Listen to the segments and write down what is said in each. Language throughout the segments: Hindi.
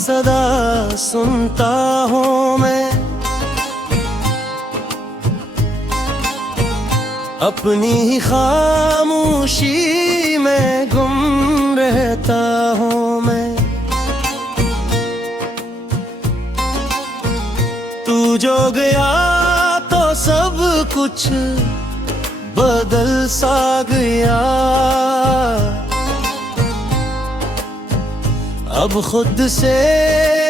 सदा सुनता हूँ मैं, अपनी ही खामोशी में गुम रहता हूँ मैं। तू जो गया तो सब कुछ बदल सा गया, अब खुद से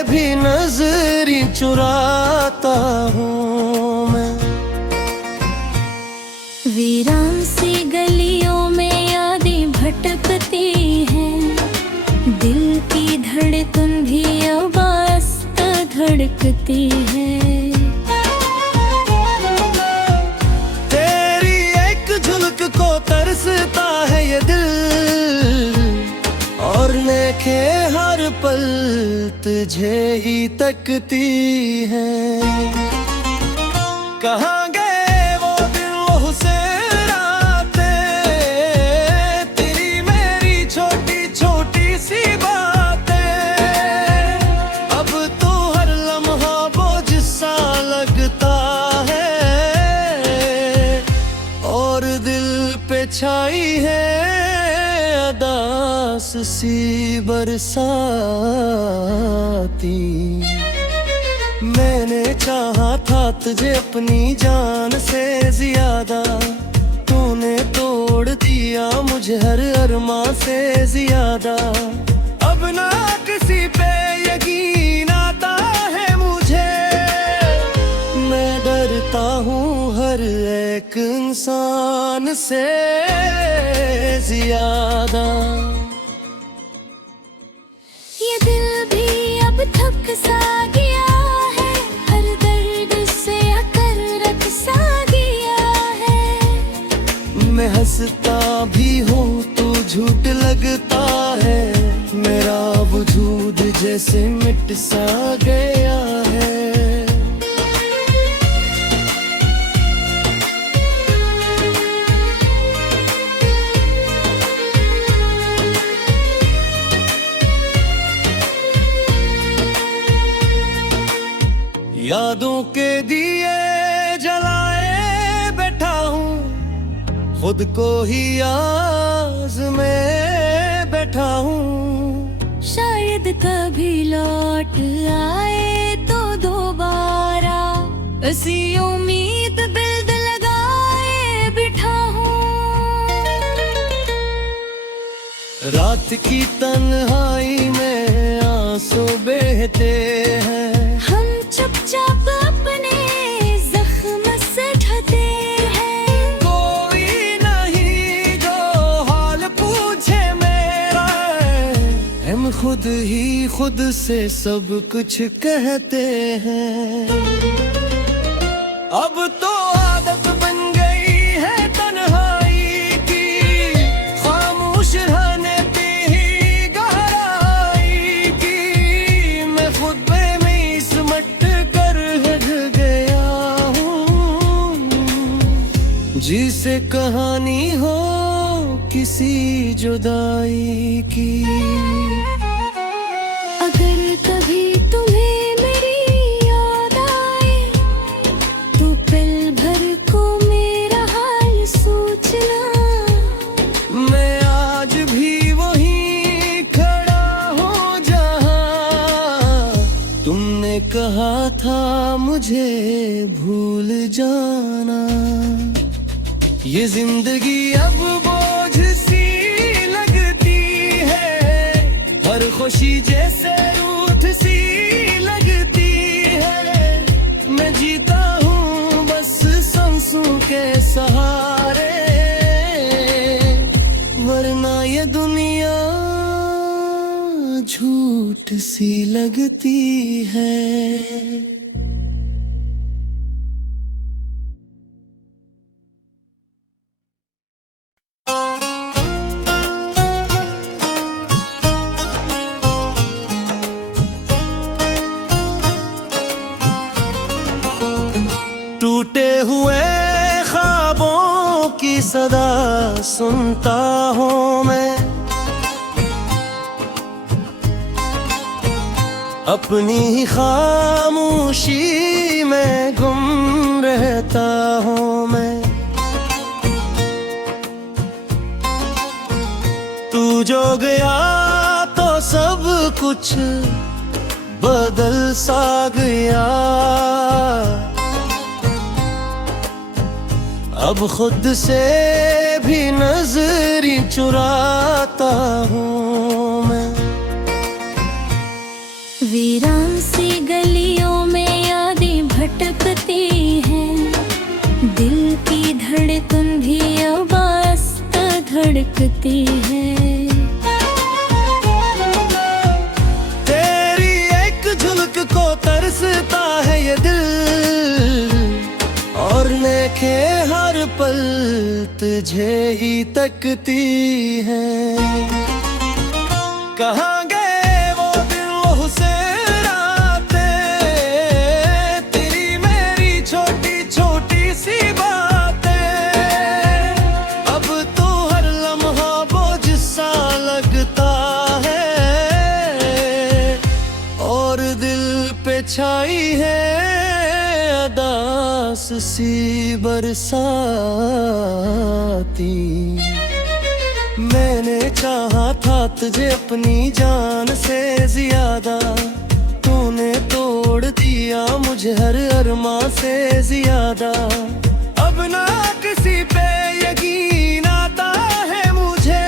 भी नजरी चुराता हूँ मैं। वीरान सी गलियों में यादें भटकती हैं, दिल की धड़कन भी अब आहिस्ता धड़कती है। तेरी एक झलक को तरसता है ये दिल, और लेके हर पल तुझे ही तकती है। कहाँ गए वो दिन वो से रातें, तेरी मेरी छोटी छोटी सी बातें, अब तो हर लम्हा बोझ सा लगता है, और दिल पे छाई है उदास सी बरसाती। मैंने चाहा था तुझे अपनी जान से ज्यादा, तूने तोड़ दिया मुझे हर अरमां से ज्यादा। अब ना किसी पे यकीन आता है मुझे, मैं डरता हूँ हर एक इंसान से ज्यादा। ये दिल भी अब थक सा गया है, हर दर्द से अकर रख सा गया है। मैं हंसता भी हूँ तू झूठ लगता है, मेरा वजूद जैसे मिट सा गया है। यादों के दिए जलाए बैठा हूँ, खुद को ही आज़ में बैठा हूँ। शायद कभी लौट आए तो दोबारा, ऐसी उम्मीद दिल लगाए बिठा हूँ। रात की तन्हाई में आंसू बहते हैं, चुपचाप अपने जख्म से ढते हैं। कोई नहीं जो हाल पूछे मेरा, हम खुद ही खुद से सब कुछ कहते हैं। अब तो आदत बन गई है तन्हाई की, खामोश रहने पे ही गहराई की। मैं खुद पे जिसे कहानी हो किसी जुदाई की। अगर कभी तुम्हें मेरी याद आए, तो पल भर को मेरा हाल सोचना। मैं आज भी वहीं खड़ा हूँ जहाँ तुमने कहा था मुझे भूल जाना। ये जिंदगी अब बोझ सी लगती है, हर खुशी जैसे रूठ सी लगती है। मैं जीता हूँ बस सांसों के सहारे, वरना ये दुनिया झूठ सी लगती है। टूटे हुए ख्वाबों की सदा सुनता हूँ मैं, अपनी ही खामोशी में गुम रहता हूँ मैं। तू जो गया तो सब कुछ बदल सा गया। अब खुद से भी नजरी चुराता हूँ मैं। वीरान सी गलियों में यादें भटकती हैं, दिल की धड़कन भी अब आस्त धड़कती है। तेरी एक झलक को तरसता है ये दिल, और नेखे हर पल तुझे ही तकती है। कहाँ गए वो दिन वो से रातें, तेरी मेरी छोटी छोटी सी बातें। अब तो हर लम्हा बोझ सा लगता है, और दिल पे छाई है अदास सी बरसाती। मैंने चाहा था तुझे अपनी जान से ज्यादा, तूने तोड़ दिया मुझे हर अरमां से ज्यादा। अब ना किसी पे यकीन आता है मुझे,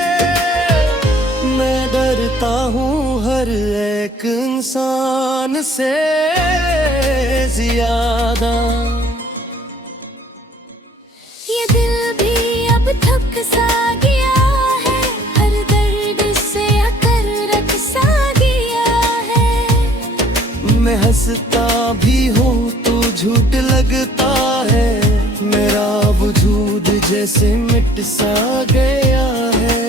मैं डरता हूँ हर एक इंसान से ज्यादा। ये दिल भी अब थक सा गया है, हर दर्द से अकर रख सा गया है। मैं हंसता भी हूँ तू झूठ लगता है, मेरा वजूद जैसे मिट सा गया है।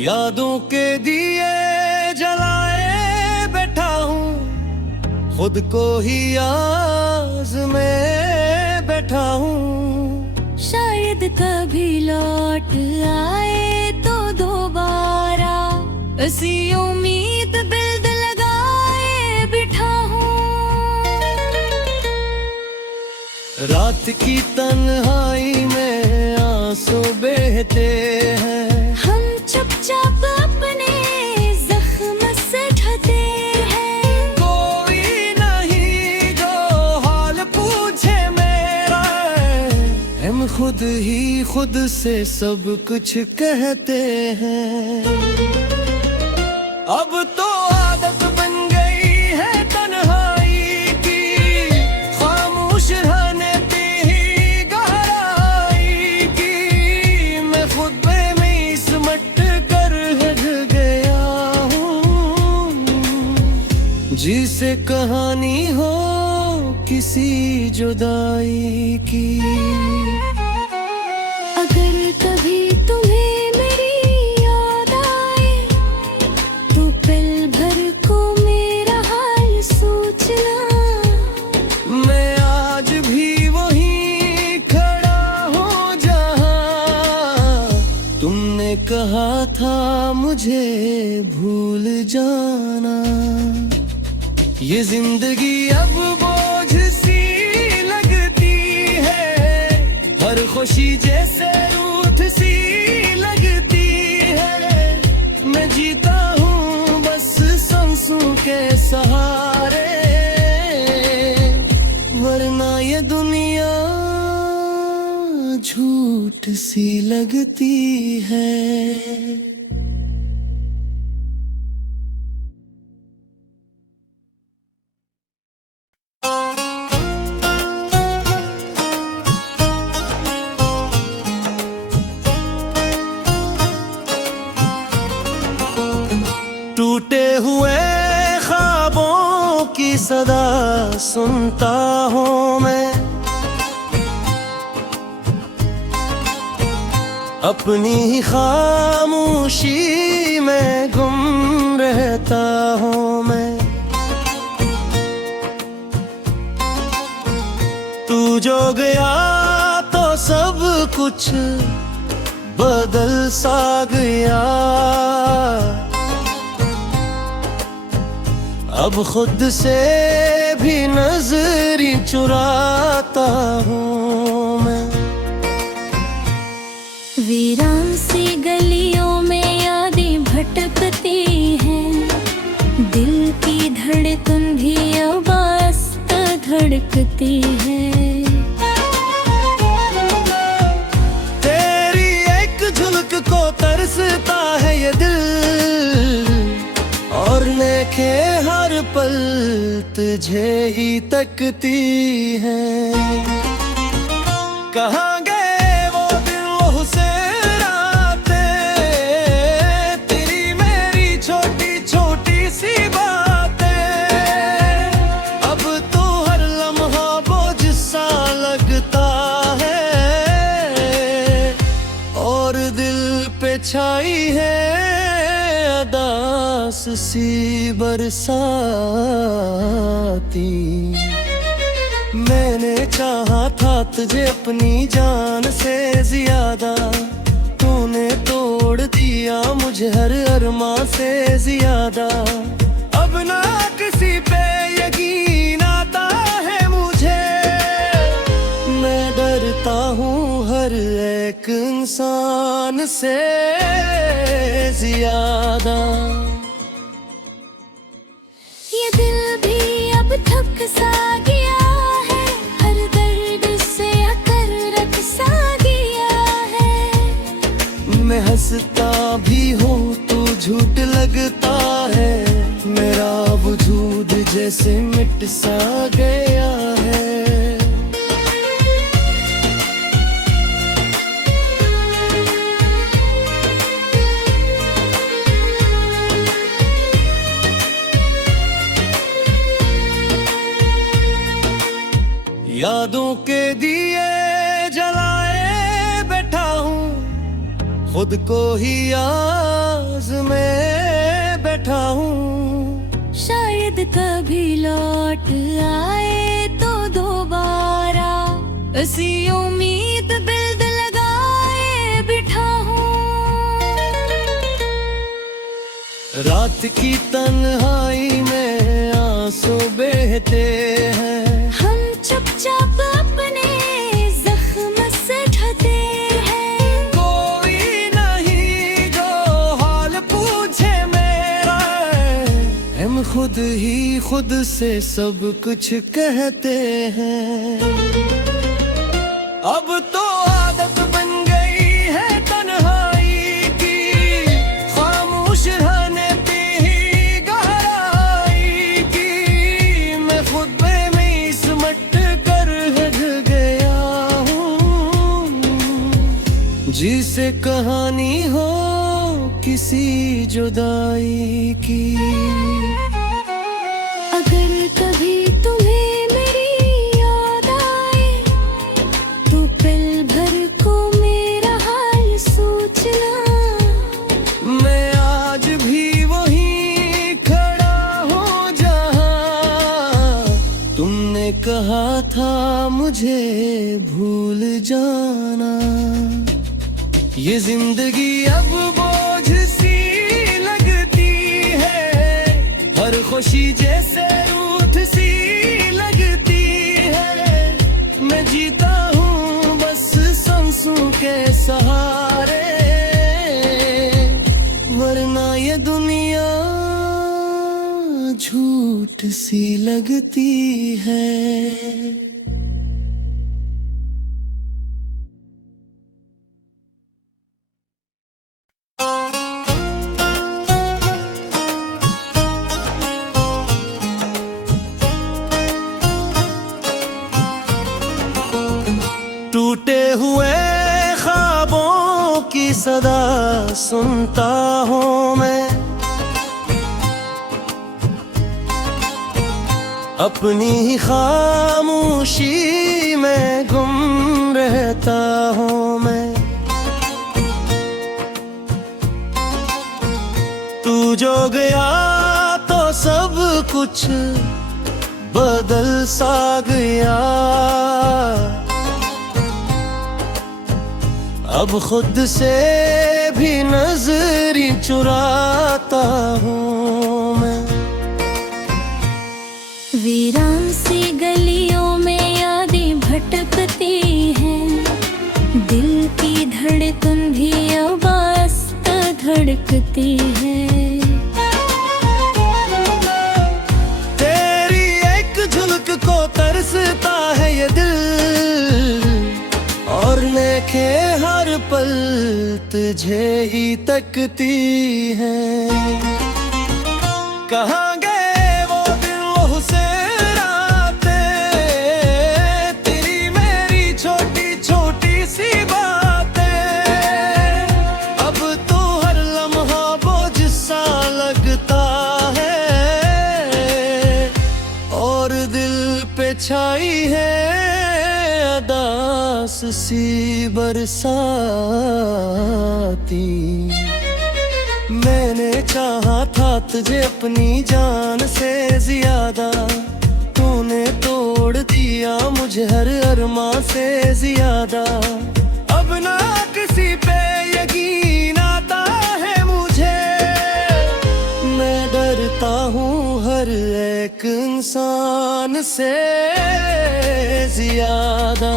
यादों के दिए जलाए बैठा हूँ, खुद को ही आज़ में बैठा हूँ। शायद कभी लौट आए तो दोबारा, ऐसी उम्मीद दिल लगाए बिठा हूँ। रात की तन्हाई में आंसू बहते हैं, चुपचाप अपने जख्म से ढते हैं। कोई नहीं जो हाल पूछे मेरा, हम खुद ही खुद से सब कुछ कहते हैं। अब तो आदत बन गई है तन्हाई की, खामोश रहने पे ही गहराई की। मैं खुद पे में सिमट कर हट गया हूँ, जिसे कहानी हो किसी जुदाई की। अगर कभी तुम्हें मेरी याद आए, तो पल भर को मेरा हाल सोचना। मैं आज भी वहीं खड़ा हूँ जहाँ तुमने कहा था मुझे भूल जाना। ये जिंदगी अब बोझ सी लगती है, हर खुशी जैसे रूठ सी लगती है। मैं जीता हूँ बस सांसों के सहारे, वरना ये दुनिया झूठ सी लगती है। टूटे हुए ख्वाबों की सदा सुनता हूँ मैं, अपनी ही खामोशी में गुम रहता हूँ मैं। जो गया तो सब कुछ बदल सा गया। अब खुद से भी नजरी चुराता हूँ मैं। वीरान सी गलियों में यादें भटकती हैं, दिल की धड़कन भी अब आहिस्ता धड़कती है। तेरी एक झलक को तरसता है ये दिल, और लेके हर पल तुझे ही तकती है। कहाँ गए वो दिन वो से रातें, तेरी मेरी छोटी छोटी सी बातें। अब तो हर लम्हा बोझ सा लगता है, और दिल पे छाई है उदास सी बरसाती। मैंने चाहा था तुझे अपनी जान से ज्यादा, तूने तोड़ दिया मुझे हर अरमा से ज्यादा। अब ना किसी पे यकीन आता है मुझे, मैं डरता हूँ हर एक इंसान से ज्यादा। ये दिल भी अब थक सा गया है, हर दर्द से अकर रख सा गया है। मैं हंसता भी हूँ तू झूठ लगता है, मेरा वजूद जैसे मिट सा गया है। यादों के दिए जलाए बैठा हूँ, खुद को ही आज़ में बैठा हूँ। शायद कभी लौट आए तो दोबारा, ऐसी उम्मीद दिल लगाए बिठा हूँ। रात की तन्हाई में आंसू बहते हैं, चुपचाप अपने जख्म से ढते हैं। कोई नहीं जो हाल पूछे मेरा, हम खुद ही खुद से सब कुछ कहते हैं। अब तो आदत बन गई है तन्हाई की, खामोश रहने पे ही गहराई की। मैं खुद में सिमट जिसे कहानी हो किसी जुदाई की। अगर कभी तुम्हें मेरी याद आए, तो पल भर को मेरा हाल सोचना। मैं आज भी वहीं खड़ा हूँ जहाँ तुमने कहा था मुझे भूल जाना। ये जिंदगी अब बोझ सी लगती है, हर खुशी जैसे रूठ सी लगती है। मैं जीता हूँ बस सांसों के सहारे, वरना ये दुनिया झूठ सी लगती है। टूटे हुए ख्वाबों की सदा सुनता हूँ मैं, अपनी ही खामोशी में गुम रहता हूँ मैं। तू जो गया तो सब कुछ बदल सा गया। अब खुद से भी नजरी चुराता हूँ मैं। वीरान सी गलियों में यादें भटकती हैं, दिल की धड़कन भी अब आहिस्ता धड़कती है। तेरी एक झलक को तरसता है ये दिल, और लेके हर पल तुझे ही तकती है। कहाँ गए वो दिल से रातें, तेरी मेरी छोटी छोटी सी बातें, अब तो हर लम्हा बोझ सा लगता है, और दिल पे छाई है अदास सी बरसाती। मैंने चाहा था तुझे अपनी जान से ज्यादा, तूने तोड़ दिया मुझे हर अरमां से ज्यादा। अब ना किसी पे यकीन आता है मुझे, मैं डरता हूँ हर एक इंसान से ज्यादा।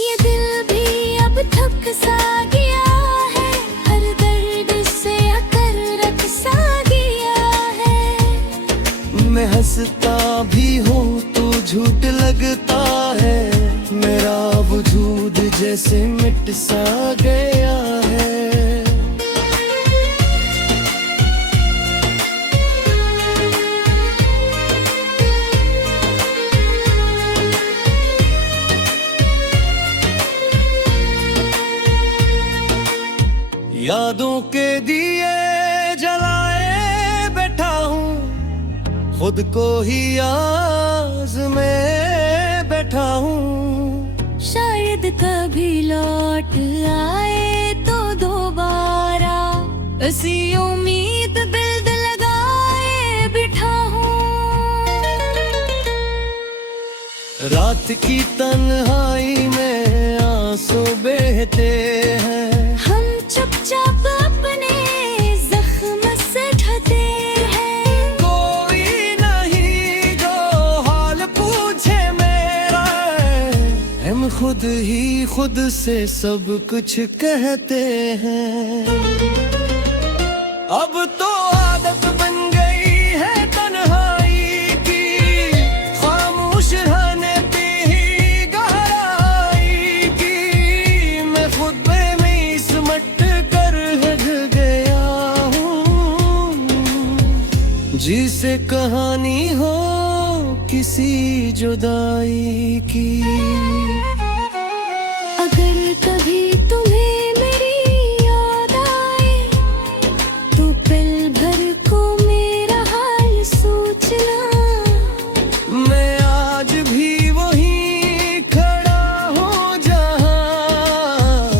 ये दिल भी अब थक सा गया है, हर दर्द से अकर रख सा गया है। मैं हंसता भी हूँ तू झूठ लगता है, मेरा वजूद जैसे मिट सा गया है। यादों के दिए जलाए बैठा हूँ, खुद को ही आज़ में बैठा हूँ। शायद कभी लौट आए तो दोबारा, ऐसी उम्मीद दिल लगाए बिठा हूँ। रात की तन्हाई में आंसू बहते हैं, चुपचाप अपने जख्म से ढते हैं। कोई नहीं जो हाल पूछे मेरा, हम खुद ही खुद से सब कुछ कहते हैं। अब तो आदत बन गई है तन्हाई की, खामोश रहने पे ही गहराई की। मैं खुद पे में सिमट जिसे कहानी हो किसी जुदाई की। अगर कभी तुम्हें मेरी याद आए, तो पल भर को मेरा हाल सोचना। मैं आज भी वहीं खड़ा हूँ जहाँ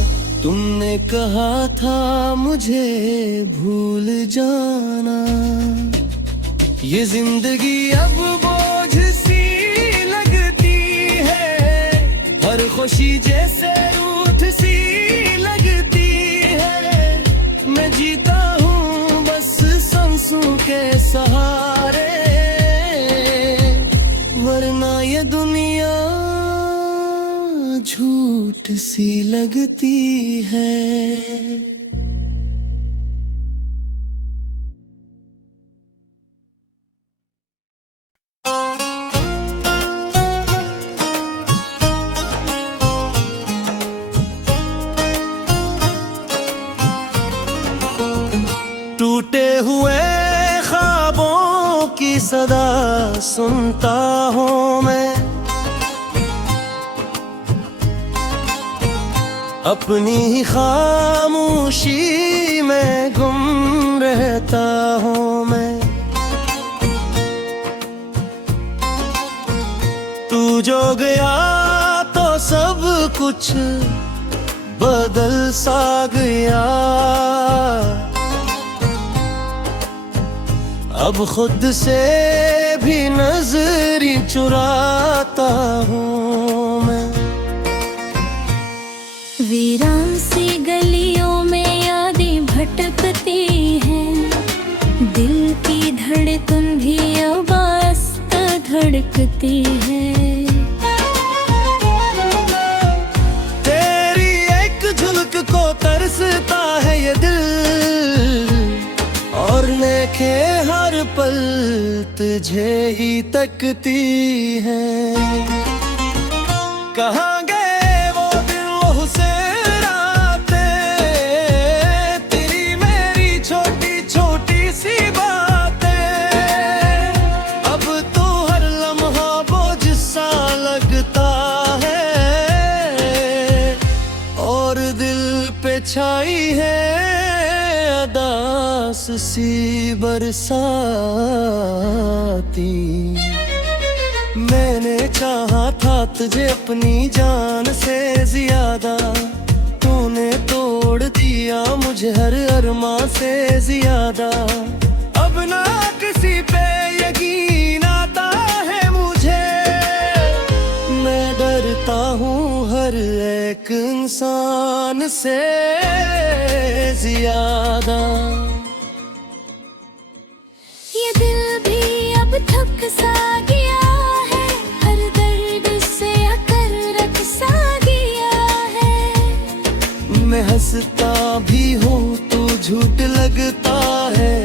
तुमने कहा था मुझे भूल जाना। ये जिंदगी अब बोझ सी लगती है, हर खुशी जैसे रूठ सी लगती है। मैं जीता हूँ बस सांसों के सहारे, वरना ये दुनिया झूठ सी लगती है। टूटे हुए ख्वाबों की सदा सुनता हूँ मैं, अपनी ही खामोशी में गुम रहता हूँ मैं। तू जो गया तो सब कुछ बदल सा गया, अब खुद से भी नजरी चुराता हूँ मैं। वीरान सी गलियों में यादें भटकती हैं, दिल की धड़कन भी अब आस्त धड़कती है। तेरी एक झलक को तरसता है ये दिल, और नेखे हर पल तुझे ही तकती है। कहाँ गए वो दिन वो से रातें, तेरी मेरी छोटी छोटी सी बातें। अब तो हर लम्हा बोझ सा लगता है, और दिल पे छाई है अदास सी बरसाती। मैंने चाहा था तुझे अपनी जान से ज्यादा, तूने तोड़ दिया मुझे हर अरमा से ज्यादा। अब ना किसी पे यकीन आता है मुझे, मैं डरता हूँ हर एक इंसान से ज्यादा। ये दिल भी अब थक सा गया है, हर दर्द से अकर रख सा गया है। मैं हंसता भी हूँ तो झूठ लगता है,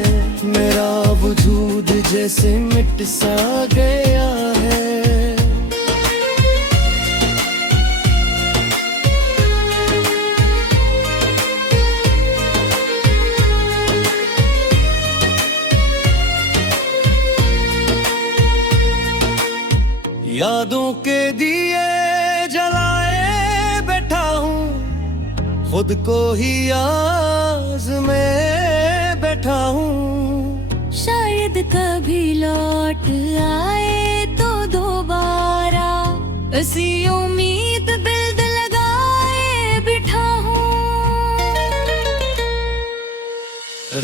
मेरा वजूद जैसे मिट सा गया है। यादों के दिए जलाए बैठा हूँ, खुद को ही आज़ में बैठा हूँ। शायद कभी लौट आए तो दोबारा, ऐसी उम्मीद दिल लगाए बिठा हूँ।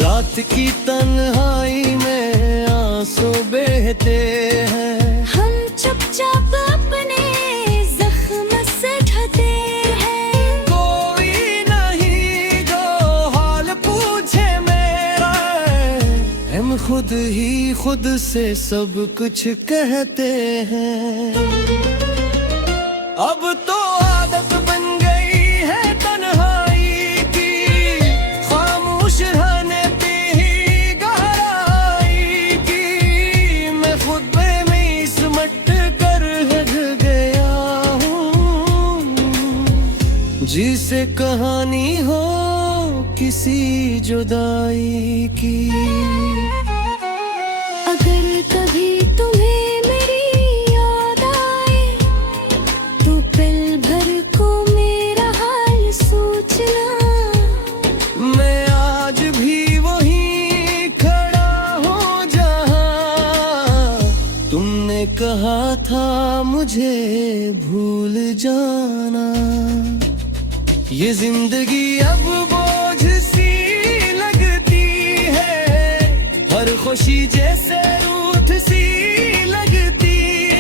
रात की तन्हाई में आंसू बहते हैं, चुपचाप अपने जख्म से ढके हैं। कोई नहीं जो हाल पूछे मेरा, हम खुद ही खुद से सब कुछ कहते हैं। अब तो आदत बन गई है तन्हाई की, खामोश रहने पे ही गहराई की। मैं खुद जिसे कहानी हो किसी जुदाई की। अगर कभी तुम्हें मेरी याद आए तो पल भर को मेरा हाल सोचना। मैं आज भी वहीं खड़ा हूँ जहाँ तुमने कहा था मुझे भूल जाना। ये जिंदगी अब बोझ सी लगती है, हर खुशी जैसे रूठ सी लगती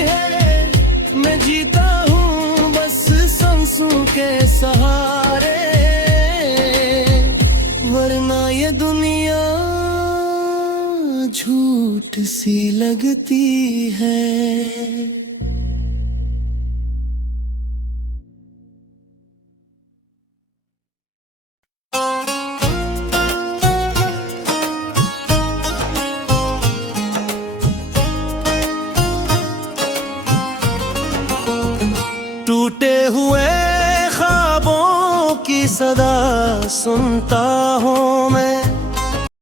है। मैं जीता हूँ बस सांसों के सहारे, वरना ये दुनिया झूठ सी लगती है। टूटे हुए ख्वाबों की सदा सुनता हूँ मैं,